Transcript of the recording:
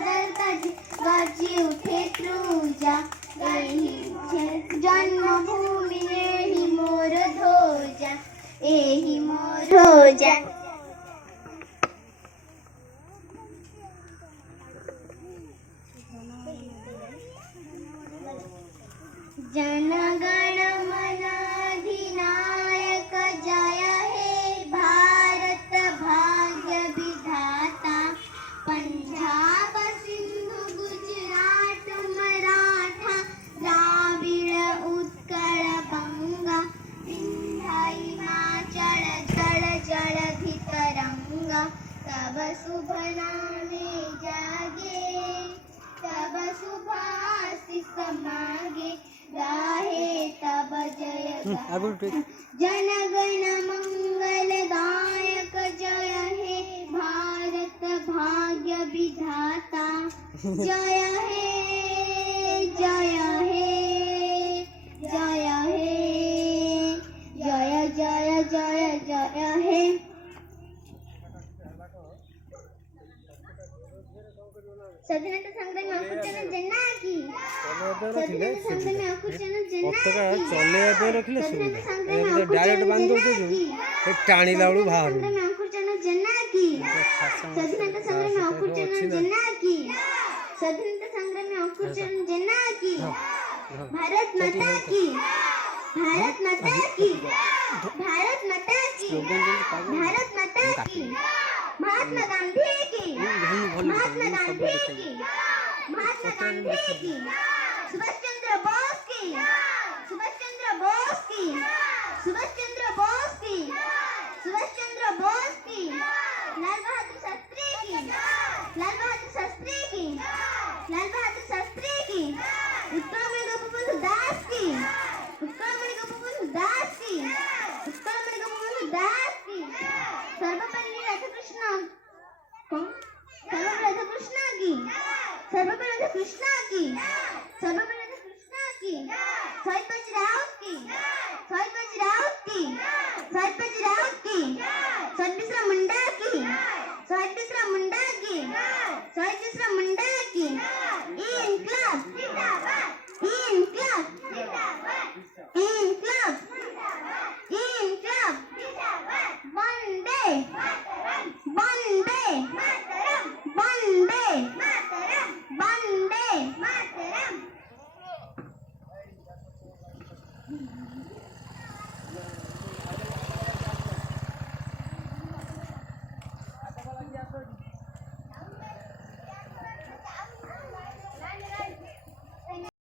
गाजी उठे त्रुजा जन्मभूमि एहि मोर ध्वजा एहि मोर ध्वजा। जनगण मन अधिनायक जय हे भारत भाग्य विधाता। पंजाब सिंधु गुजरात मराठा द्राविड़ उत्कल बंगा विंध्य हिमाचल जलधि तरंगा। तब शुभ नामे जागे तब शुभ आशीष मागे गाहे तब जय जनगण मंगलदायक जय हे भारत भाग्य विधाता। जय हे जय हे जय हे जय जय जय जय हे। स्वाधीनता संग्रामी अंकुरचंद जन्ना की स्वाधीनता संग्रामी अंकुरचंद जन्ना की चलेया पे रखले स्वाधीनता संग्रामी सुविधा डायरेक्ट बांध दो तो टाणी लाउडू बाहर संग्रामी अंकुरचंद जन्ना की स्वाधीनता संग्रामी अंकुरचंद जन्ना की स्वाधीनता संग्रामी अंकुरचंद जन्ना की। भारत माता की भारत माता की भारत माता की भारत माता की। महात्मा गांधी की महात्मा गांधी की महात्मा गांधी की। सुभाष चंद्र बोस की सुभाष चंद्र बोस की सुभाष चंद्र बोस की सुभाष चंद्र बोस की। लाल बहादुर शास्त्री की लाल बहादुर शास्त्री की लाल बहादुर शास्त्री की। उत्कलमणि गोपबंधु दास की उत्कलमणि गोपबंधु दास की उत्कलमणि गोपबंधु दास की। सर्वपल्ली राधाकृष्ण सर्वपल्ली राधाकृष्ण की सर्वपल्ली राधाकृष्ण की सर्वपल्ली राधाकृष्ण की।